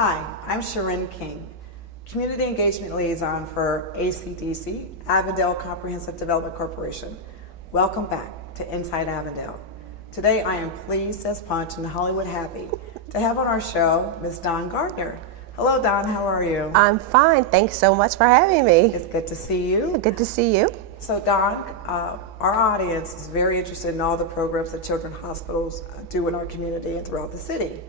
Hi, I'm Sharon King, Community Engagement Liaison for ACDC, Avondale Comprehensive Development Corporation. Welcome back to Inside Avondale. Today I am pleased as punch and Hollywood happy to have on our show Ms. Dawn Gardner. Hello Dawn, how are you? I'm fine, thanks so much for having me. It's good to see you. Good to see you. So Dawn, our audience is very interested in all the programs that children's hospitals do in our community and throughout the city.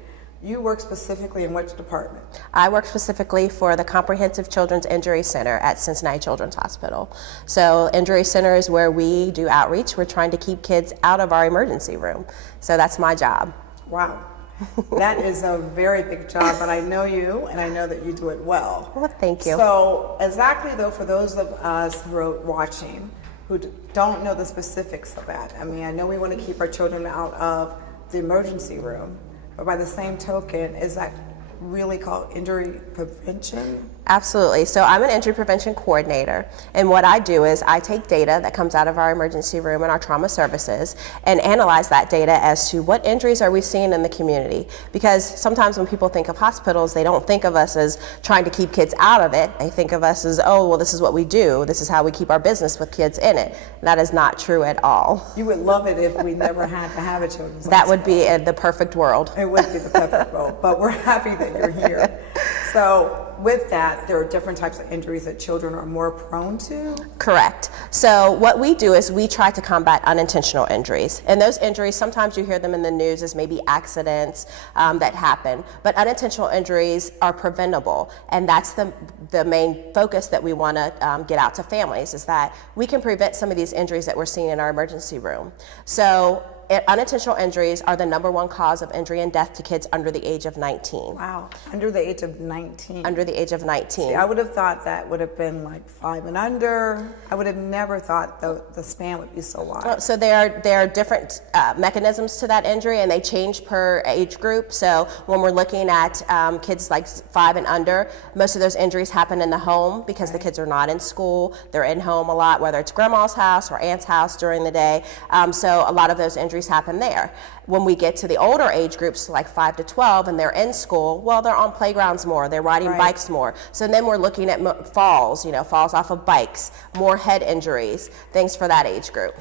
You work specifically in which department? I work specifically for the Comprehensive Children's Injury Center at Cincinnati Children's Hospital. So Injury Center is where we do outreach. We're trying to keep kids out of our emergency room. So that's my job. Wow. That is a very big job, but I know you and I know that you do it well. Well, thank you. So exactly though, for those of us who are watching who don't know the specifics of that, I mean, I know we want to keep our children out of the emergency room, but by the same token, is that really called injury prevention? Absolutely. So I'm an injury prevention coordinator, and what I do is I take data that comes out of our emergency room and our trauma services and analyze that data as to what injuries are we seeing in the community. Because sometimes when people think of hospitals, they don't think of us as trying to keep kids out of it. They think of us as, oh, well, this is what we do. This is how we keep our business with kids in it. That is not true at all. You would love it if we never had to have a children's That hospital. would be the perfect world. It would be the perfect world, but we're happy that you're here. So with that, there are different types of injuries that children are more prone to? Correct. So what we do is we try to combat unintentional injuries. And those injuries, sometimes you hear them in the news as maybe accidents that happen, but unintentional injuries are preventable. And that's the main focus that we want to get out to families, is that we can prevent some of these injuries that we're seeing in our emergency room. So unintentional injuries are the #1 cause of injury and death to kids under the age of 19. Wow, under the age of 19. Under the age of 19. See, I would have thought that would have been like 5 and under. I would have never thought the span would be so wide. So there are different mechanisms to that injury, and they change per age group. So when we're looking at kids like 5 and under, most of those injuries happen in the home because the kids are not in school. They're in home a lot, whether it's grandma's house or aunt's house during the day. So a lot of those injuries happen there. When we get to the older age groups, like 5 to 12, and they're in school, well, they're on playgrounds more, they're riding bikes more. So then we're looking at falls, falls off of bikes, more head injuries, things for that age group.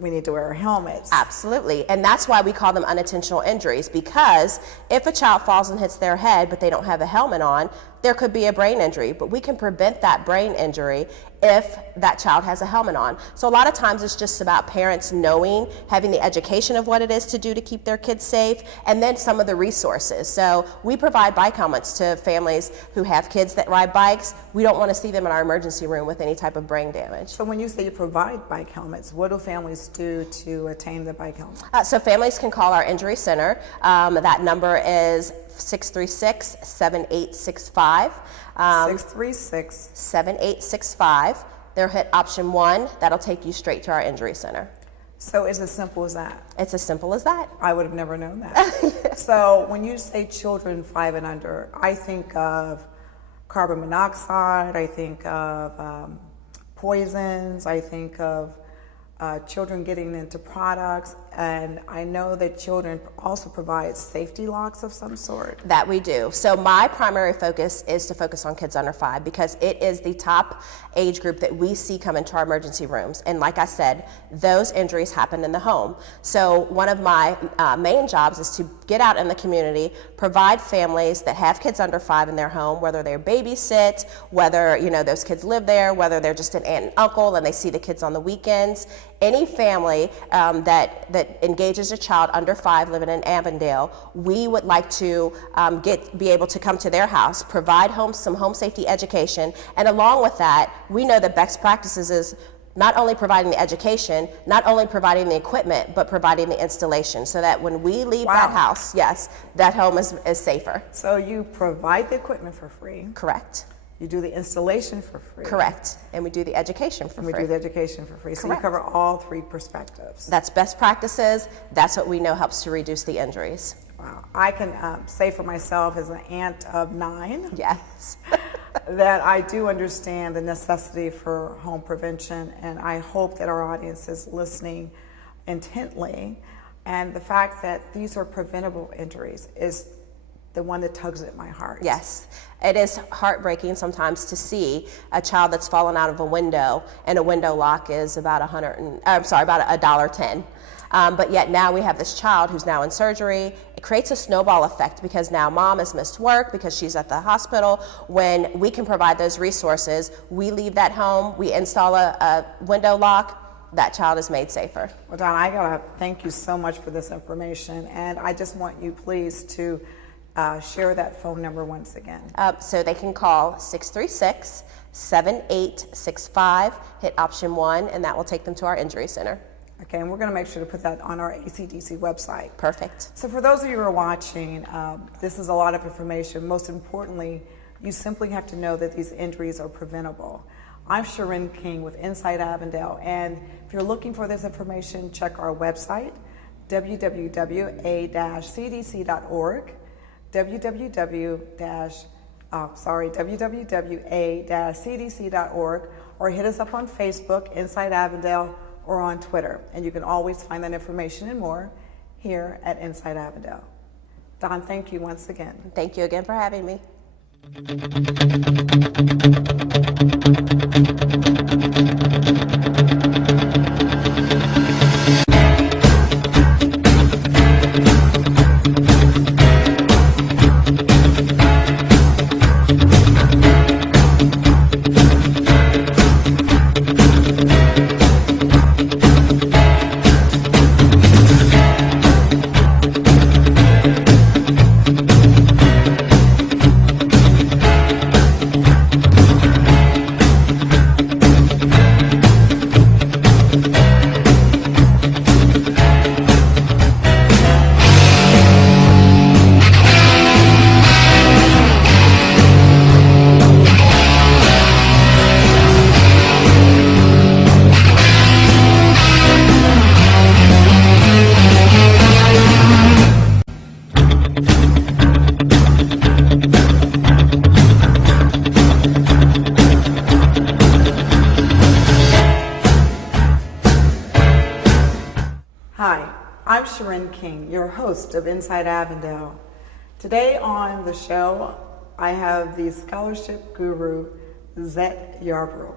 We need to wear helmets. Absolutely, and that's why we call them unintentional injuries, because if a child falls and hits their head but they don't have a helmet on, there could be a brain injury, but we can prevent that brain injury if that child has a helmet on. So a lot of times it's just about parents knowing, having the education of what it is to do to keep their kids safe, and then some of the resources. So we provide bike helmets to families who have kids that ride bikes. We don't want to see them in our emergency room with any type of brain damage. So when you say you provide bike helmets, what do families do to attain the bike helmet? So families can call our injury center. That number is 636-7865. 636-7865. They'll hit option 1. That'll take you straight to our injury center. So it's as simple as that? It's as simple as that. I would have never known that. So when you say children 5 and under, I think of carbon monoxide, I think of poisons, I think of children getting into products, and I know that children also provide safety locks of some sort. That we do. So my primary focus is to focus on kids under 5 because it is the top age group that we see come into our emergency rooms. And like I said, those injuries happen in the home. So one of my main jobs is to get out in the community, provide families that have kids under 5 in their home, whether they're babysit, whether those kids live there, whether they're just an aunt and uncle and they see the kids on the weekends. Any family that engages a child under 5 living in Avondale, we would like to be able to come to their house, provide some home safety education, and along with that, we know that best practices is not only providing the education, not only providing the equipment, but providing the installation so that when we leave that house, yes, that home is safer. So you provide the equipment for free. Correct. You do the installation for free. Correct. And we do the education for free. We do the education for free. So you cover all 3 perspectives. That's best practices. That's what we know helps to reduce the injuries. Wow. I can say for myself as an aunt of 9. Yes. that I do understand the necessity for home prevention, and I hope that our audience is listening intently. And the fact that these are preventable injuries is the one that tugs at my heart. Yes, it is heartbreaking sometimes to see a child that's fallen out of a window, and a window lock is about about $1.10. But yet now we have this child who's now in surgery. It creates a snowball effect because now mom has missed work because she's at the hospital. When we can provide those resources, we leave that home, we install a window lock, that child is made safer. Well, Don, I gotta thank you so much for this information, and I just want you please to share that phone number once again. So they can call 636-7865, hit option 1, and that will take them to our injury center. Okay, and we're going to make sure to put that on our ACDC website. Perfect. So for those of you who are watching, this is a lot of information. Most importantly, you simply have to know that these injuries are preventable. I'm Sharon King with Inside Avondale, and if you're looking for this information, check our website, www.a-cdc.org, www.a-cdc.org, or hit us up on Facebook, Inside Avondale, or on Twitter. And you can always find that information and more here at Inside Avondale. Don, thank you once again. Thank you again for having me. Hi, I'm Sharon King, your host of Inside Avondale. Today on the show, I have the scholarship guru, Zette Yarbrough.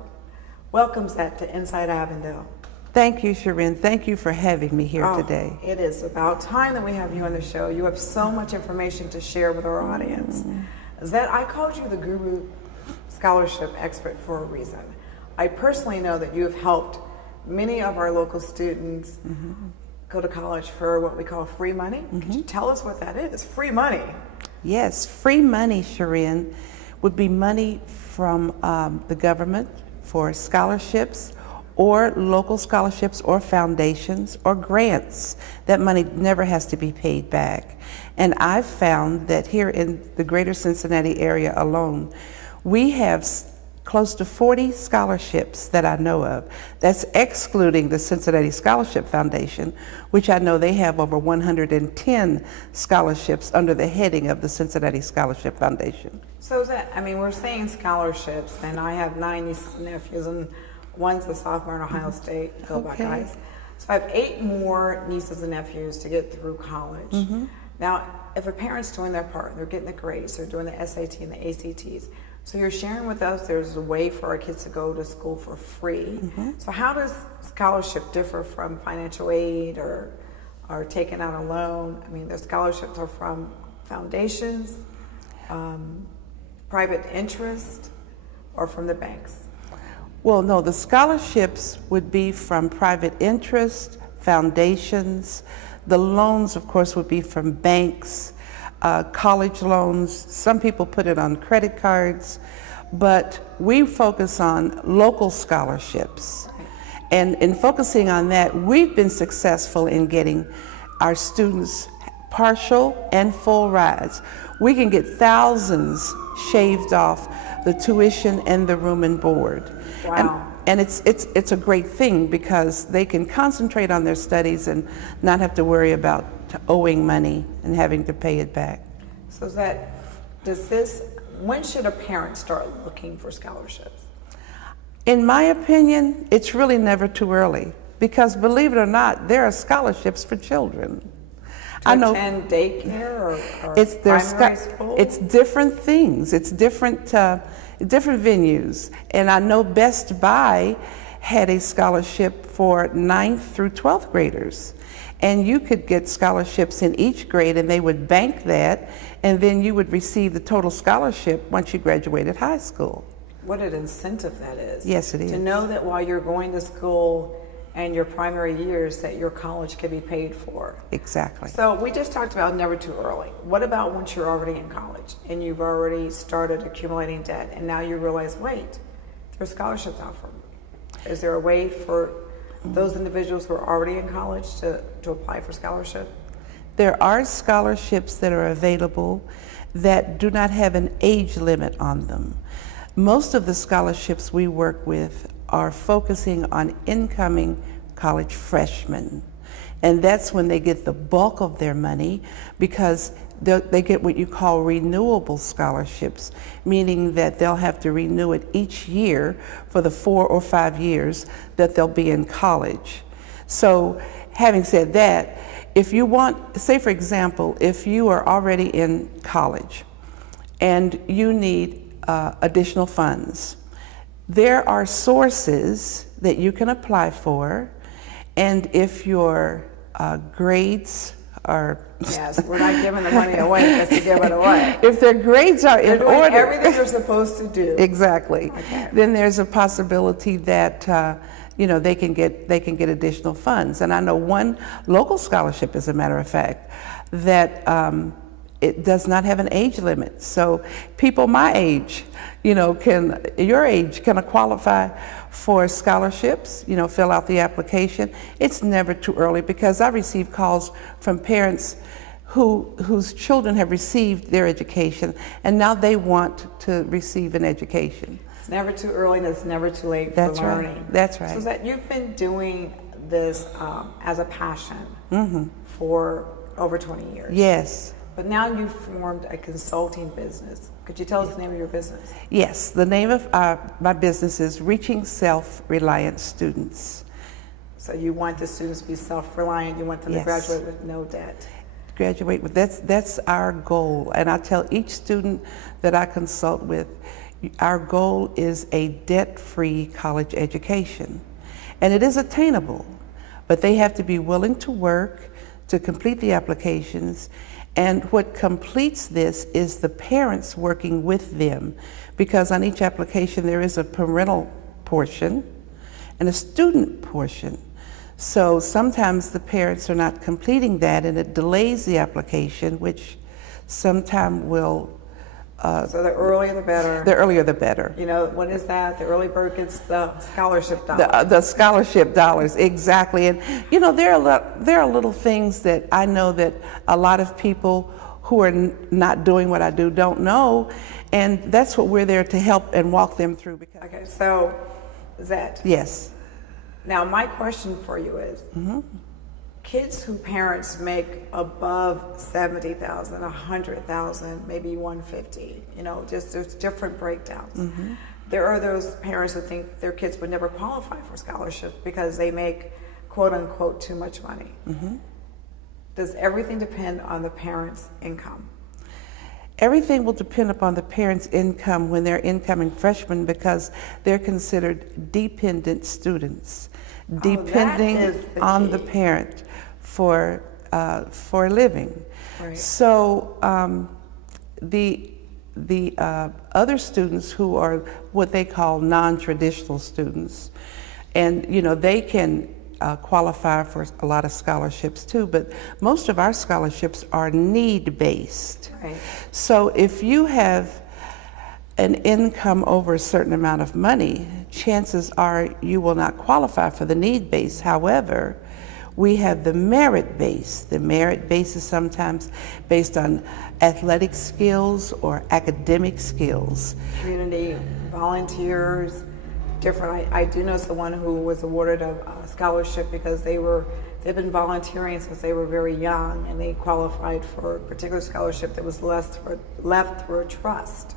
Welcome, Zette, to Inside Avondale. Thank you, Sharon. Thank you for having me here today. It is about time that we have you on the show. You have so much information to share with our audience. Zette, I called you the guru scholarship expert for a reason. I personally know that you have helped many of our local students go to college for what we call free money. Could you tell us what that is? Free money. Yes, free money, Sharon, would be money from the government for scholarships or local scholarships or foundations or grants. That money never has to be paid back. And I've found that here in the greater Cincinnati area alone, we have close to 40 scholarships that I know of. That's excluding the Cincinnati Scholarship Foundation, which I know they have over 110 scholarships under the heading of the Cincinnati Scholarship Foundation. So Zette, I mean, we're saying scholarships, and I have 9 nieces and nephews, and one's a sophomore in Ohio State. Go Buckeyes. So I have 8 more nieces and nephews to get through college. Now, if a parent's doing their part, they're getting the grades, they're doing the SAT and the ACTs, so you're sharing with us there's a way for our kids to go to school for free. So how does scholarship differ from financial aid or taking out a loan? I mean, the scholarships are from foundations, private interest, or from the banks? Well, no, the scholarships would be from private interest, foundations. The loans, of course, would be from banks. College loans, some people put it on credit cards, but we focus on local scholarships. And in focusing on that, we've been successful in getting our students partial and full rides. We can get thousands shaved off the tuition and the room and board. Wow. And it's a great thing because they can concentrate on their studies and not have to worry about owing money and having to pay it back. So when should a parent start looking for scholarships? In my opinion, it's really never too early because believe it or not, there are scholarships for children. I know attend daycare or it's their primary school? it's different things. It's different venues. And I know Best Buy had a scholarship for 9th through 12th graders. And you could get scholarships in each grade, and they would bank that, and then you would receive the total scholarship once you graduated high school. What an incentive that is. Yes, it To is. know that while you're going to school and your primary years that your college can be paid for. Exactly. So we just talked about never too early. What about once you're already in college and you've already started accumulating debt and now you realize, wait, there's scholarships out for me. Is there a way for those individuals who are already in college to apply for scholarship? There are scholarships that are available that do not have an age limit on them. Most of the scholarships we work with are focusing on incoming college freshmen. And that's when they get the bulk of their money, because they get what you call renewable scholarships, meaning that they'll have to renew it each year for the 4 or 5 years that they'll be in college. So having said that, if you want, say for example, if you are already in college and you need additional funds, there are sources that you can apply for, and if your grades are Yes, we're not giving the money away just to give it away. if their grades are They're in doing order, everything they're supposed to do. exactly, Okay. then there's a possibility that they can get additional funds. And I know one local scholarship, as a matter of fact, that it does not have an age limit. So people my age, your age can qualify for scholarships, fill out the application. It's never too early, because I receive calls from parents whose children have received their education and now they want to receive an education. It's never too early and it's never too late That's for right. learning. That's right. So that you've been doing this as a passion for over 20 years. Yes. But now you've formed a consulting business. Could you tell us the name of your business? Yes, the name of my business is Reaching Self-Reliant Students. So you want the students to be self-reliant. You want them Yes. to graduate with no debt. Graduate with, that's our goal. And I tell each student that I consult with, our goal is a debt-free college education. And it is attainable, but they have to be willing to work, to complete the applications. And what completes this is the parents working with them, because on each application there is a parental portion and a student portion. So sometimes the parents are not completing that, and it delays the application, which sometimes will, So the earlier the better. the earlier the better. What is that? The early bird gets the scholarship dollar. The scholarship dollars, exactly. And there are little things that I know that a lot of people who are not doing what I do don't know, and that's what we're there to help and walk them through. Because Okay, so Zette, yes, now my question for you is, kids whose parents make above 70,000, 100,000, maybe 150, just there's different breakdowns. There are those parents who think their kids would never qualify for scholarships because they make quote unquote too much money. Does everything depend on the parents' income? everything will depend upon the parents' income when they're incoming freshmen, because they're considered dependent students, depending is the on the key. parent for a living. Right. So the other students who are what they call non-traditional students, and they can qualify for a lot of scholarships too, but most of our scholarships are need-based. Right. So if you have an income over a certain amount of money, chances are you will not qualify for the need-based. However, we have the merit-based. The merit-based is sometimes based on athletic skills or academic skills. Community volunteers, different. I do know someone who was awarded a scholarship because they've been volunteering since they were very young, and they qualified for a particular scholarship that was left through a trust.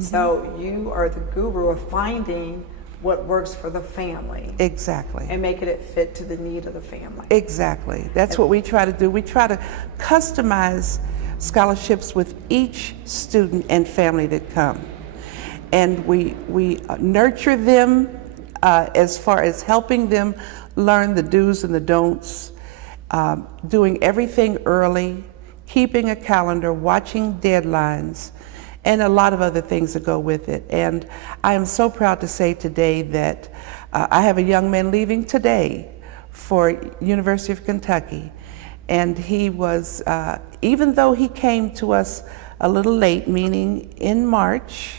So you are the guru of finding what works for the family Exactly. and making it fit to the need of the family. Exactly. That's what we try to do. We try to customize scholarships with each student and family that come. And we nurture them as far as helping them learn the do's and the don'ts, doing everything early, keeping a calendar, watching deadlines, and a lot of other things that go with it. And I am so proud to say today that I have a young man leaving today for University of Kentucky. And he was, even though he came to us a little late, meaning in March,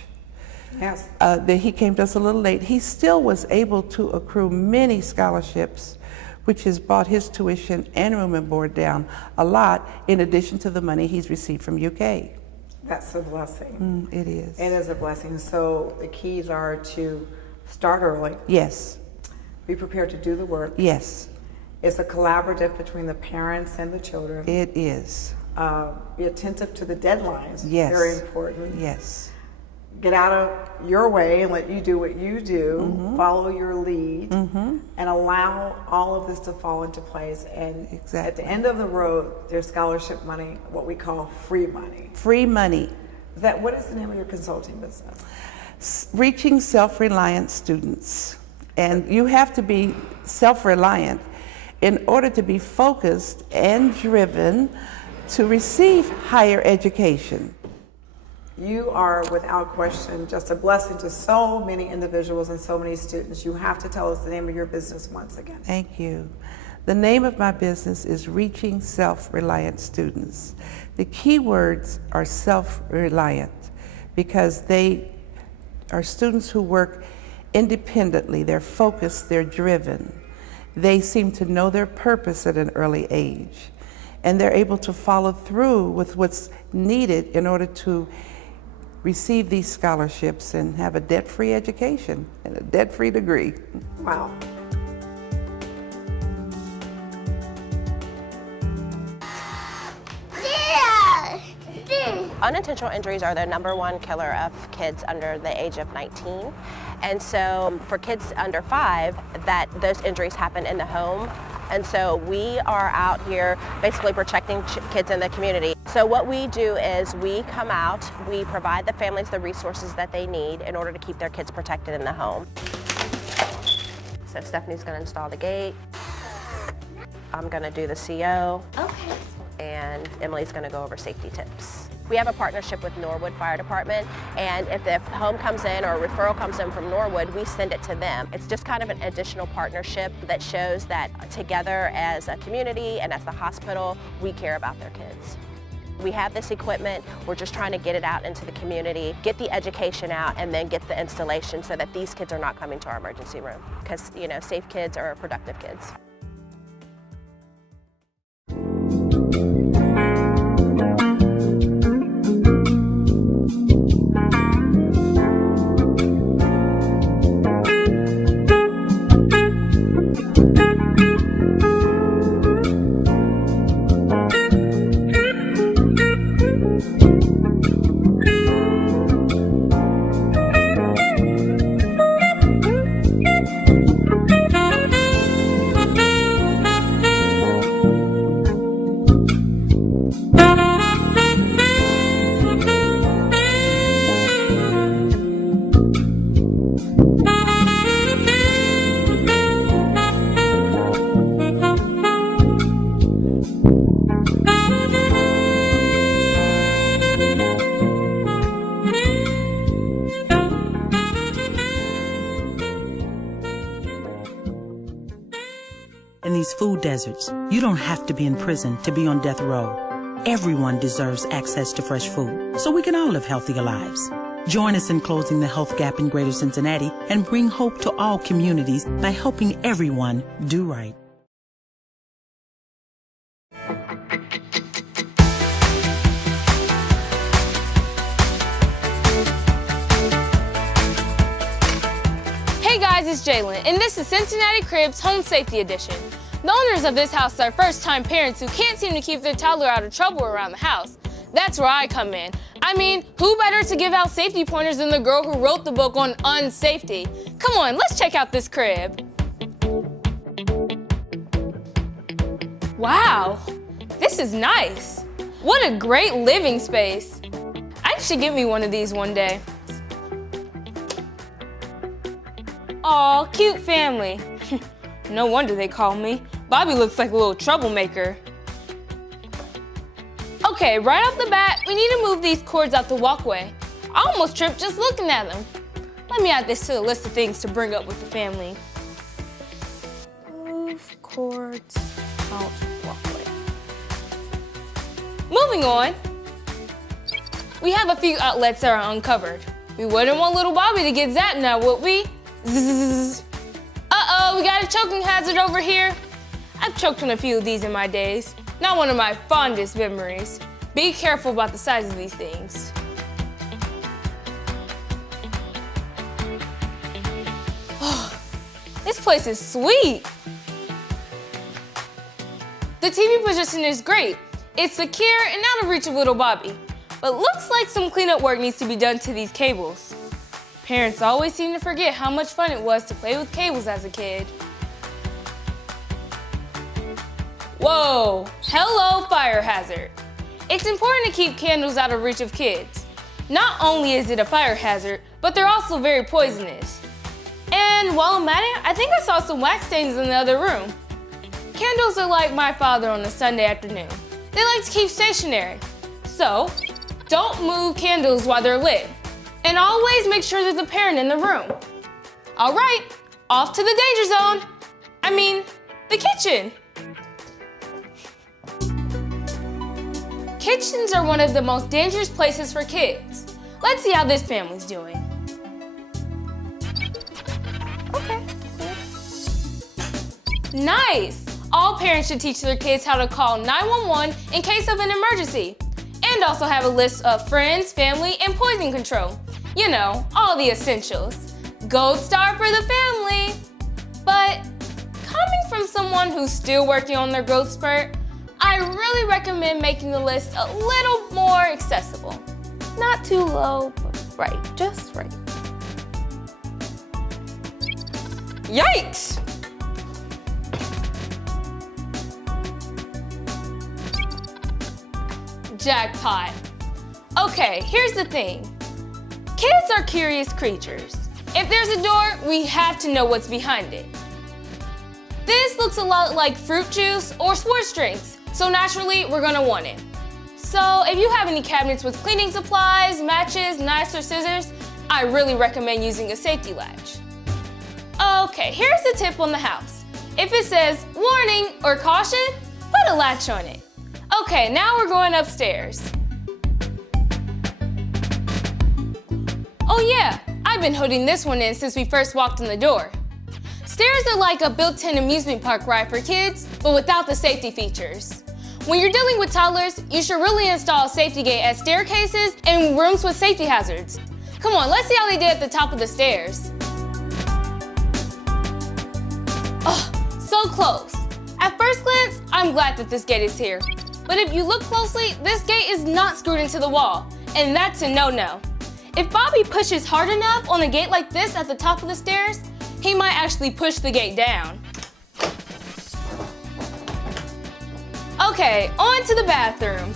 Yes. that he came to us a little late, he still was able to accrue many scholarships, which has brought his tuition and room and board down a lot, in addition to the money he's received from UK. That's a blessing. It is. It is a blessing. So the keys are to start early, Yes, be prepared to do the work. yes, It's a collaborative between the parents and the children. it is. Be attentive to the deadlines. Yes. Very important. Yes, Get out of your way and let you do what you do. Follow your lead, and allow all of this to fall into place. And at Exactly. the end of the road, there's scholarship money, what we call free money. free money. What is the name of your consulting business? Reaching self-reliant students. And you have to be self-reliant in order to be focused and driven to receive higher education. You are, without question, just a blessing to so many individuals and so many students. You have to tell us the name of your business once again. Thank you. The name of my business is Reaching Self-Reliant Students. The key words are self-reliant because they are students who work independently. They're focused, they're driven. They seem to know their purpose at an early age, and they're able to follow through with what's needed in order to receive these scholarships and have a debt-free education and a debt-free degree. Wow. Unintentional injuries are the #1 killer of kids under the age of 19. And so for kids under 5, those injuries happen in the home. And so we are out here basically protecting kids in the community. So what we do is we come out, we provide the families the resources that they need in order to keep their kids protected in the home. So Stephanie's gonna install the gate. I'm gonna do the CO. Okay. And Emily's gonna go over safety tips. We have a partnership with Norwood Fire Department, and if the home comes in or a referral comes in from Norwood, we send it to them. It's just kind of an additional partnership that shows that together as a community and as the hospital, we care about their kids. We have this equipment, we're just trying to get it out into the community, get the education out, and then get the installation so that these kids are not coming to our emergency room. Because, you know, safe kids are productive kids. In these food deserts, you don't have to be in prison to be on death row. Everyone deserves access to fresh food, so we can all live healthier lives. Join us in closing the health gap in Greater Cincinnati and bring hope to all communities by helping everyone do right. Hey guys, it's Jalen, and this is Cincinnati Cribs Home Safety Edition. The owners of this house are first-time parents who can't seem to keep their toddler out of trouble around the house. That's where I come in. I mean, who better to give out safety pointers than the girl who wrote the book on unsafety? Come on, let's check out this crib. Wow, this is nice. What a great living space. I should get me one of these one day. Aw, cute family. No wonder they call me. Bobby looks like a little troublemaker. Okay, right off the bat, we need to move these cords out the walkway. I almost tripped just looking at them. Let me add this to the list of things to bring up with the family. Move cords out walkway. Moving on. We have a few outlets that are uncovered. We wouldn't want little Bobby to get zapped now, would we? Zzz. Uh-oh, we got a choking hazard over here. I've choked on a few of these in my days. Not one of my fondest memories. Be careful about the size of these things. Oh, this place is sweet. The TV position is great. It's secure and out of reach of little Bobby. But looks like some cleanup work needs to be done to these cables. Parents always seem to forget how much fun it was to play with cables as a kid. Whoa, hello fire hazard. It's important to keep candles out of reach of kids. Not only is it a fire hazard, but they're also very poisonous. And while I'm at it, I think I saw some wax stains in the other room. Candles are like my father on a Sunday afternoon. They like to keep stationary. So, don't move candles while they're lit. And always make sure there's a parent in the room. All right, off to the danger zone. I mean, the kitchen. Kitchens are one of the most dangerous places for kids. Let's see how this family's doing. Okay. Nice. All parents should teach their kids how to call 911 in case of an emergency. And also have a list of friends, family, and poison control. You know, all the essentials. Gold star for the family. But coming from someone who's still working on their growth spurt, I really recommend making the list a little more accessible. Not too low, but right, just right. Yikes! Jackpot. Okay, here's the thing. Kids are curious creatures. If there's a door, we have to know what's behind it. This looks a lot like fruit juice or sports drinks, so naturally, we're gonna want it. So if you have any cabinets with cleaning supplies, matches, knives, or scissors, I really recommend using a safety latch. Okay, here's the tip on the house. If it says warning or caution, put a latch on it. Okay, now we're going upstairs. Oh yeah, I've been holding this one in since we first walked in the door. Stairs are like a built-in amusement park ride for kids, but without the safety features. When you're dealing with toddlers, you should really install a safety gate at staircases and rooms with safety hazards. Come on, let's see how they did at the top of the stairs. Oh, so close. At first glance, I'm glad that this gate is here. But if you look closely, this gate is not screwed into the wall, and that's a no-no. If Bobby pushes hard enough on a gate like this at the top of the stairs, he might actually push the gate down. Okay, on to the bathroom.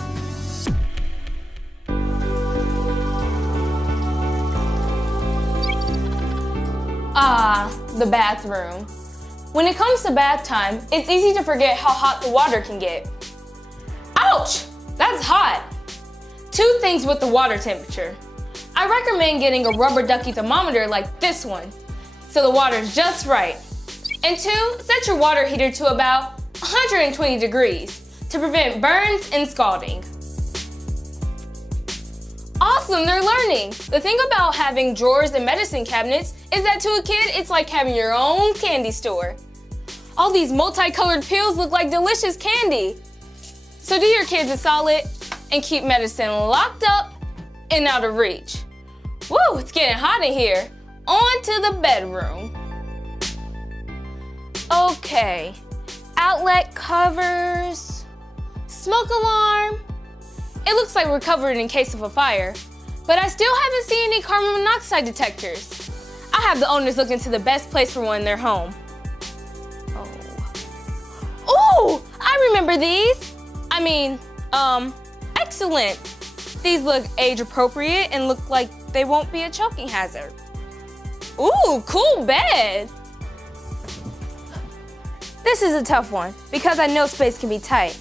Ah, the bathroom. When it comes to bath time, it's easy to forget how hot the water can get. Ouch! That's hot! 2 things with the water temperature. I recommend getting a rubber ducky thermometer like this one, so the water's just right. And 2, set your water heater to about 120 degrees to prevent burns and scalding. Awesome, they're learning. The thing about having drawers and medicine cabinets is that to a kid, it's like having your own candy store. All these multicolored pills look like delicious candy. So do your kids a solid and keep medicine locked up and out of reach. Woo, it's getting hot in here. On to the bedroom. Okay, outlet covers, smoke alarm, It looks like we're covered in case of a fire, but I still haven't seen any carbon monoxide detectors. I'll have the owners look into the best place for one in their home. Oh, I remember these. Excellent. These look age appropriate and look like they won't be a choking hazard. Ooh, cool bed. This is a tough one because I know space can be tight,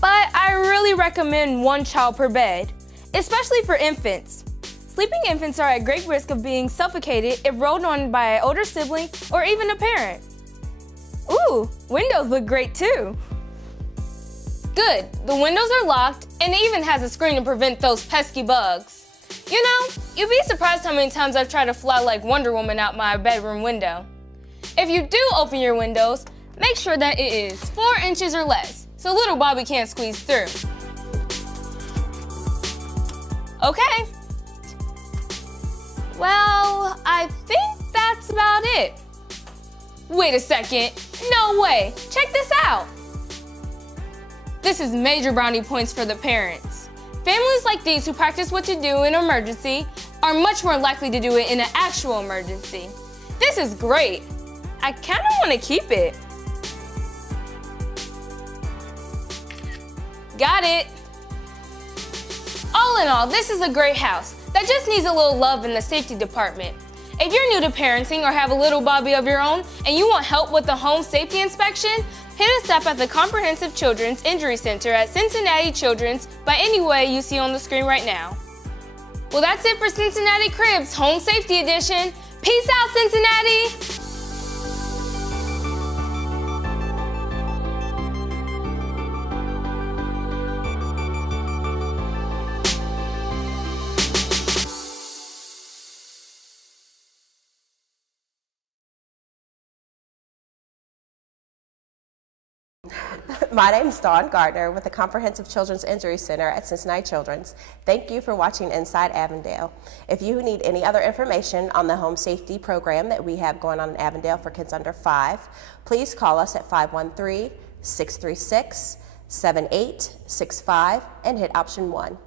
but I really recommend one child per bed, especially for infants. Sleeping infants are at great risk of being suffocated if rolled on by an older sibling or even a parent. Ooh, windows look great too. Good, the windows are locked and it even has a screen to prevent those pesky bugs. You know, you'd be surprised how many times I've tried to fly like Wonder Woman out my bedroom window. If you do open your windows, make sure that it is 4 inches or less so little Bobby can't squeeze through. Okay. Well, I think that's about it. Wait a second, no way, check this out. This is major brownie points for the parents. Families like these who practice what to do in an emergency are much more likely to do it in an actual emergency. This is great. I kind of want to keep it. Got it. All in all, this is a great house that just needs a little love in the safety department. If you're new to parenting or have a little Bobby of your own and you want help with the home safety inspection, hit us up at the Comprehensive Children's Injury Center at Cincinnati Children's by any way you see on the screen right now. Well, that's it for Cincinnati Cribs Home Safety Edition. Peace out, Cincinnati! My name is Dawn Gardner with the Comprehensive Children's Injury Center at Cincinnati Children's. Thank you for watching Inside Avondale. If you need any other information on the home safety program that we have going on in Avondale for kids under 5, please call us at 513-636-7865 and hit option 1.